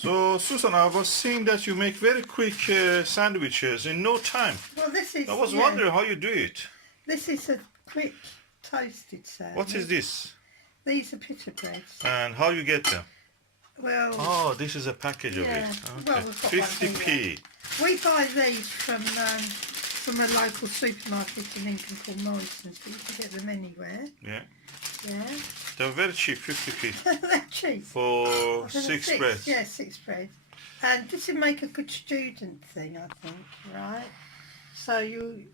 So, Susan, I was seeing that you make very quick sandwiches in no time. Well, this is. I was wondering how you do it. This is a quick toasted sandwich. What is this? These are pita breads. And how you get them? Well. Oh, this is a package of yeah. it. Well, Okay. we've got 50p. We buy these from a local supermarket in Lincoln called Morrison's, but you can get them anywhere. Yeah. Yeah. They're very cheap, 50p. They're cheap. For six breads. Yeah, 6 breads. And this would make a good student thing, I think, right? So you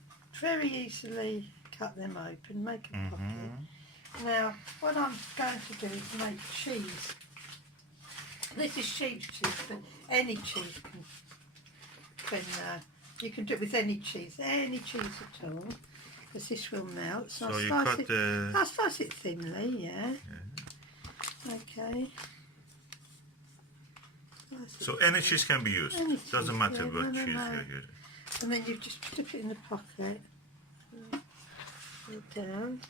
very easily cut them open, make a pocket. Now, what I'm going to do is make cheese. This is sheep's cheese, but any cheese can you can do it with any cheese at all, because this will melt. So you I'll cut the... I'll slice it thinly, yeah. Okay. So any cheese can be used. Any Doesn't cheese, matter yeah, what no, cheese no. you're using. And then you just slip it in the pocket. Put it down.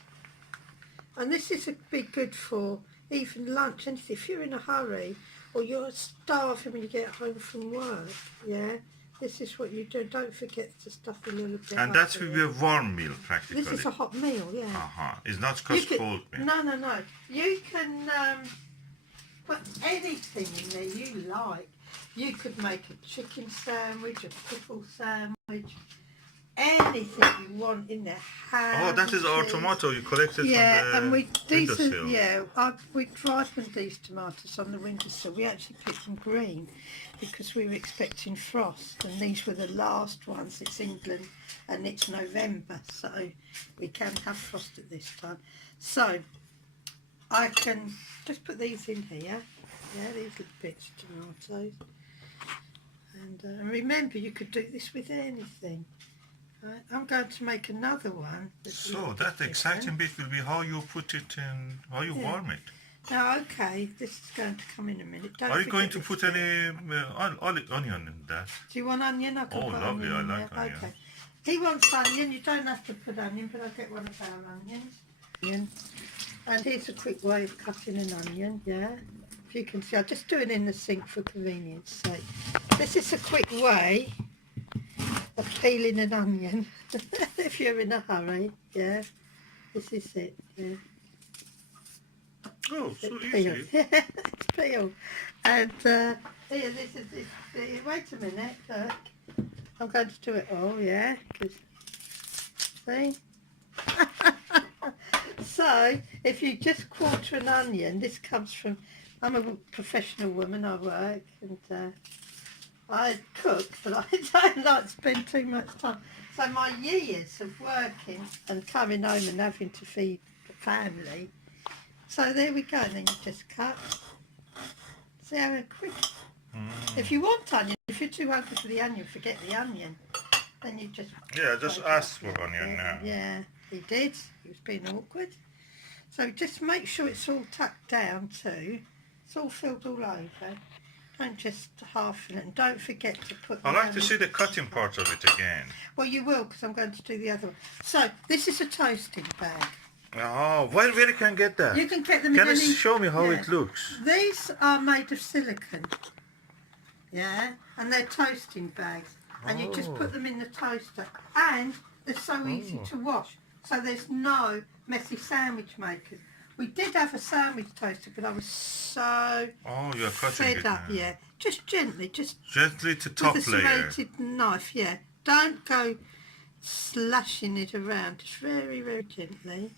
And this is be good for even lunch. And if you're in a hurry or you're starving when you get home from work, yeah, this is what you do. Don't forget to stuff a little bit. And that will be a warm meal, practically. This is a hot meal, yeah. It's not just cold meal. No. You can put anything in there you like. You could make a chicken sandwich, a pickle sandwich, anything you want in there. Oh, that is our tomato you collected from the and we windowsill. we ripened these tomatoes on the windowsill. We actually picked them green because we were expecting frost, and these were the last ones. It's England and it's November, so we can have frost at this time. So I can just put these in here. Yeah, these little bits of tomatoes. And remember, you could do this with anything. Right, I'm going to make another one. So that exciting bit will be how you put it in, how you warm it. Now, okay, this is going to come in a minute. Are you going to put any onion in that? Do you want onion? I can put lovely, onion in I like there. onion. Okay. He wants onion. You don't have to put onion, but I'll get one of our onions. And here's a quick way of cutting an onion, yeah. If you can see, I'll just do it in the sink for convenience sake. This is a quick way of peeling an onion if you're in a hurry, yeah. This is it, yeah. Oh, so Peel. easy. Yeah, it's peel. And here, this is here, wait a minute, look. I'm going to do it all, yeah. See? So, if you just quarter an onion, this comes from, I'm a professional woman, I work, and I cook, but I don't like to spend too much time. So my years of working and coming home and having to feed the family. So there we go, and then you just cut. See how quick. If you want onion, if you're too hungry for the onion, forget the onion. Then you just... Yeah, just ask for onion now. Yeah, he did. He was being awkward. So just make sure it's all tucked down too. It's all filled all over. Don't just half fill it. And don't forget to put... I'd like to see the cutting part of it again. Well, you will, because I'm going to do the other one. So, this is a toasting bag. Oh, where you can get that? You can get them Can in you any... show me how it looks? These are made of silicone. Yeah? And they're toasting bags. And you just put them in the toaster. And they're so easy to wash. So there's no messy sandwich makers. We did have a sandwich toaster, but I was so you're cutting fed it up, now. yeah. Just gently, just Gently to top with a layer. serrated knife, yeah. Don't go slashing it around, just very, very gently.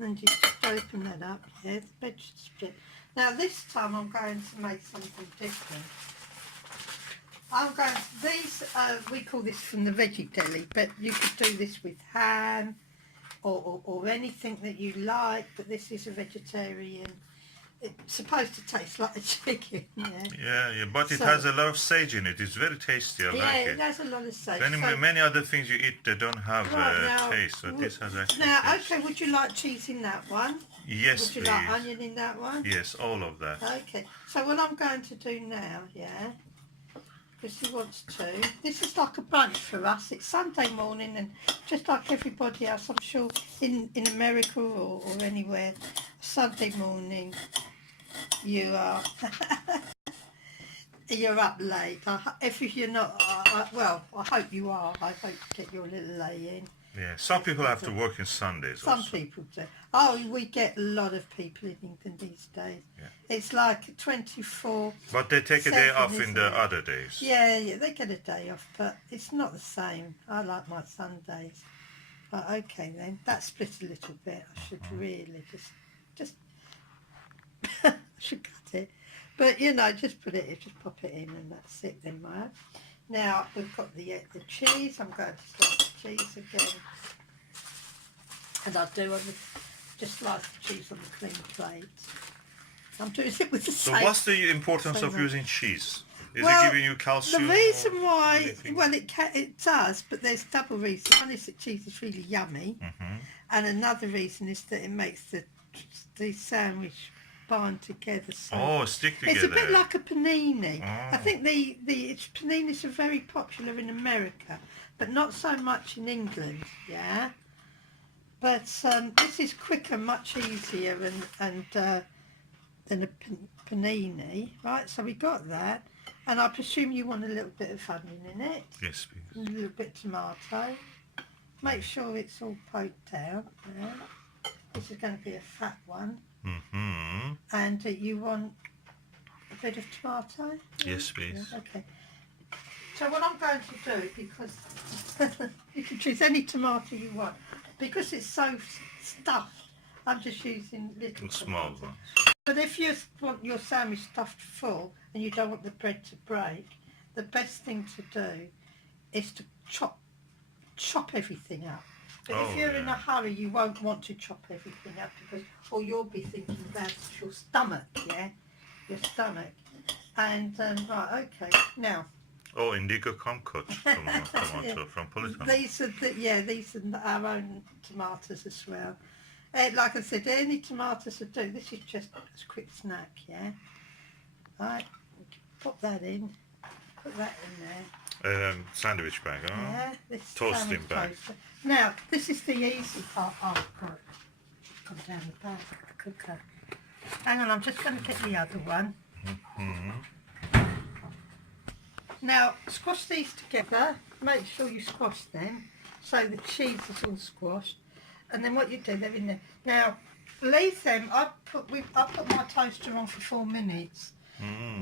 And you just open that up, yeah, the veg split. Now this time I'm going to make something different. We call this from the veggie deli, but you could do this with ham or anything that you like, but this is a vegetarian. It's supposed to taste like a chicken, yeah. Yeah, but it has a lot of sage in it. It's very tasty, I like it. Yeah, it has a lot of sage. Many other things you eat, they don't have taste, so this has actually taste. Okay, would you like cheese in that one? Yes, Would you please. like onion in that one? Yes, all of that. Okay, so what I'm going to do now, yeah, because he wants to, this is like a brunch for us. It's Sunday morning, and just like everybody else, I'm sure in America or anywhere, Sunday morning, you are You're up late. If you're not, well, I hope you are. I hope you get your little lay in. Yeah, some people have to work on Sundays Some also. people do. Oh, we get a lot of people in England these days. Yeah. It's like 24. But they take a day off in isn't the it? other days. Yeah, they get a day off, but it's not the same. I like my Sundays. But okay then, that split a little bit. I should really just I should cut it. But you know, just put it, just pop it in, and that's it then, Maya. Now we've got the cheese. I'm going to slice the cheese again, and I do just slice the cheese on the clean plate. I'm doing it with the same. So what's the importance of using cheese? Is Well, it giving you calcium? The reason or why, anything? well, it does, but there's double reason. One is that cheese is really yummy, and another reason is that it makes the sandwich bind together. So stick together. it's a bit like a panini. Oh. I think the paninis are very popular in America, but not so much in England. Yeah, but this is quicker, much easier, and than a panini, right? So we got that. And I presume you want a little bit of onion in it. Yes, please. And a little bit of tomato. Make sure it's all poked out. Yeah. This is going to be a fat one. And you want a bit of tomato? Yes, please. Yeah, okay. So what I'm going to do, because you can choose any tomato you want, because it's so stuffed, I'm just using little Small tomatoes. ones. But if you want your sandwich stuffed full and you don't want the bread to break, the best thing to do is to chop everything up. But if you're in a hurry, you won't want to chop everything up, because all you'll be thinking about is your stomach, yeah? Your stomach. And, right, okay, now. Oh, indigo comcut tomato from Politan. These are our own tomatoes as well. Like I said, any tomatoes will do. This is just a quick snack, yeah? Right, put that in. Put that in there. Sandwich bag, huh? Yeah, this Toasting sandwich bag. toaster. Now, this is the easy part. Oh, God. Come down the back of the cooker. Hang on, I'm just going to get the other one. Now, squash these together. Make sure you squash them so the cheese is all squashed. And then what you do, they're in there. Now, leave them. I put my toaster on for 4 minutes.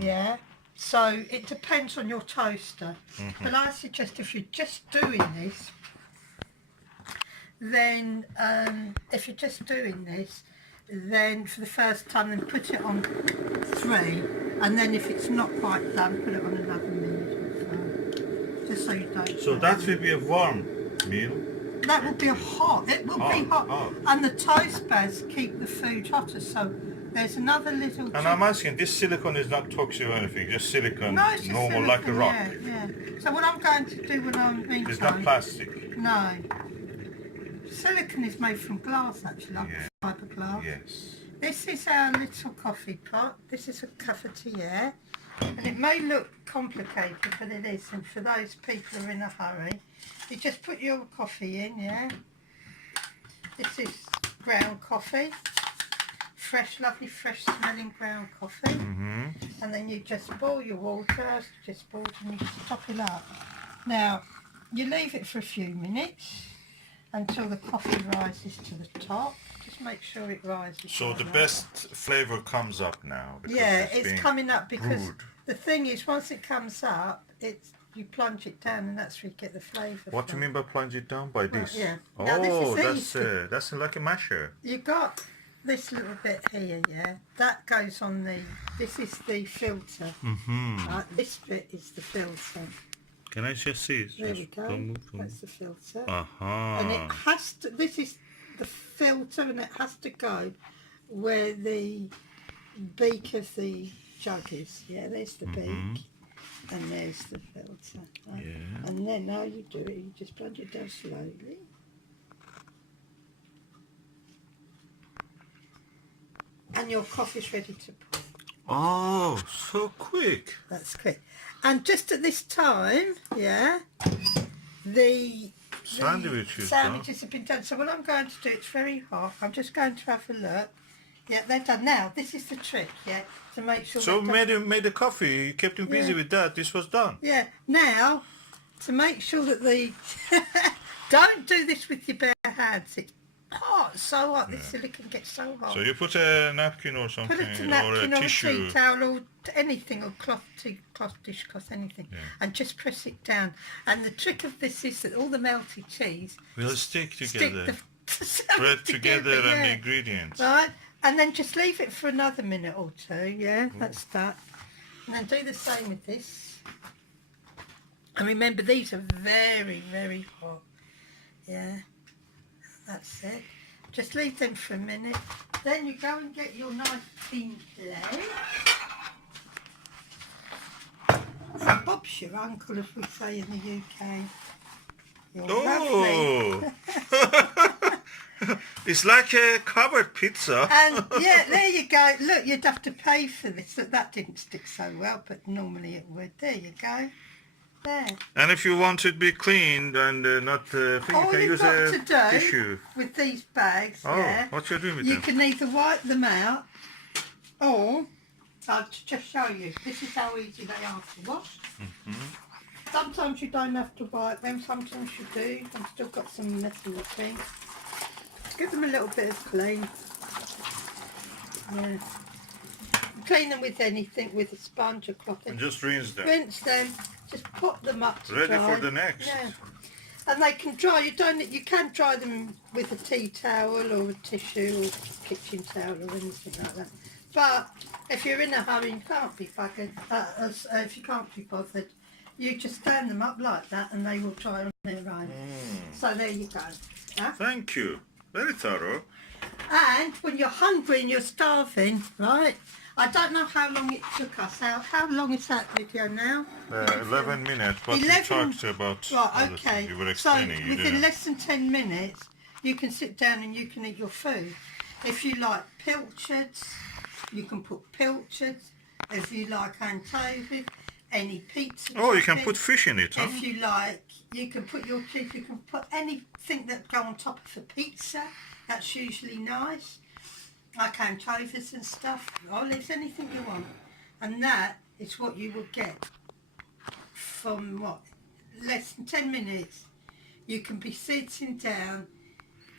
Yeah. So it depends on your toaster. But I suggest if you're just doing this, then then for the first time, then put it on 3, and then if it's not quite done, put it on another minute or so, just so you don't. So that will be a warm meal. That will be hot. It will be hot. And the toast bags keep the food hotter. So there's another little. And I'm asking, this silicone is not toxic or anything, just silicone, no, it's just normal silicone, like a rock. Yeah. So what I'm going to do when I'm being It's not plastic. No. Silicone is made from glass, actually, like fiberglass. Yes. This is our little coffee pot. This is a cafetiere. And it may look complicated, but it isn't. For those people who are in a hurry, you just put your coffee in, yeah? This is ground coffee. Fresh, lovely, fresh smelling ground coffee. And then you just boil your water, just boil it, and you just top it up. Now, you leave it for a few minutes until the coffee rises to the top. Just make sure it rises. So like the that. best flavour comes up now. Yeah, it's coming up because brewed. the thing is, once it comes up, you plunge it down, and that's where you get the flavour. What do you mean by plunge it down? By this? Yeah. Oh, Now, this is that's like a masher. You got this little bit here, yeah? That goes on this is the filter. Right, this bit is the filter. Can I just see? There we go. That's the filter. Uh-huh. And it has to, this is the filter, and it has to go where the beak of the jug is. Yeah, there's the beak, and there's the filter. Right? Yeah. And then how you do it, you just plunge it down slowly. And your coffee's ready to pour. Oh, so quick. That's quick. And just at this time, yeah, the Sandwiches have been done. So what I'm going to do, it's very hot. I'm just going to have a look. Yeah, they're done. Now, this is the trick, yeah, to make sure... So they're done. made the coffee, you kept him busy Yeah. with that, this was done. Yeah, now, to make sure that the... Don't do this with your bare hands. It's hot, so hot. This silicone gets so hot. So you put a napkin or something, Put it to or napkin a or a tissue. tea towel or anything, or cloth, dishcloth, anything, and just press it down. And the trick of this is that all the melted cheese Will stick stick together. the Bread together and the yeah. ingredients. Right, and then just leave it for another minute or two. Yeah, that's that. And then do the same with this. And remember, these are very, very hot. Yeah, that's it. Just leave them for a minute. Then you go and get your nice clean plate. And Bob's your uncle, as we say in the UK. You're lovely. Oh! It's like a covered pizza. And yeah, there you go. Look, you'd have to pay for this. Look, that didn't stick so well, but normally it would. There you go. There. And if you want it to be cleaned and not you All can you've use got a to do tissue. with these bags, Oh, yeah, what you're doing with you them? can either wipe them out, or I'll just show you. This is how easy they are to wash. Sometimes you don't have to wipe them, sometimes you do. I've still got some mess in the thing. Give them a little bit of clean. Yeah. Clean them with anything, with a sponge or cloth. And just rinse them. Rinse them, just put them up to Ready dry. for the next. Yeah. And they can dry. You can dry them with a tea towel or a tissue or kitchen towel or anything like that. But if you're in a hurry and can't be buggered, if you can't be bothered, you just stand them up like that and they will dry on their own. So there you go. Yeah? Thank you. Very thorough. And when you're hungry and you're starving, right? I don't know how long it took us. How long is that video now? 11 minutes, but 11 we talked about Right, other okay. things. You were So explaining. you within didn't. less than 10 minutes, you can sit down and you can eat your food. If you like pilchards, you can put pilchards. If you like anchovies, any pizza. Oh, you can topping. put fish in it, huh? If you like, you can put your cheese. You can put anything that go on top of a pizza. That's usually nice. Like anchovies and stuff, olives, anything you want. And that is what you will get from what? Less than 10 minutes. You can be sitting down,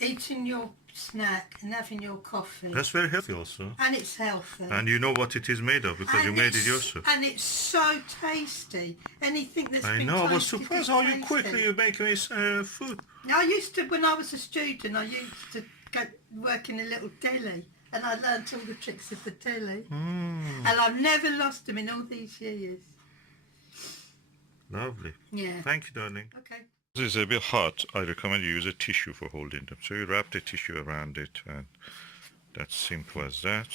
eating your snack and having your coffee. That's very healthy also. And it's healthy. And you know what it is made of because you made it yourself. And it's so tasty. Anything that's I been know, I was toasted surprised is how you tasty. quickly you make me food. I used to, when I was a student, I used to work in a little deli. And I learnt all the tricks of the deli. And I've never lost them in all these years. Lovely. Yeah. Thank you, darling. Okay. This is a bit hot. I recommend you use a tissue for holding them. So you wrap the tissue around it, and that's simple as that.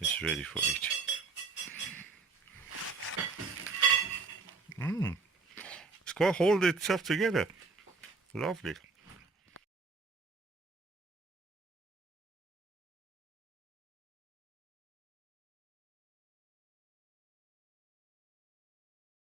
It's ready for eating. It's quite hold itself together. Lovely.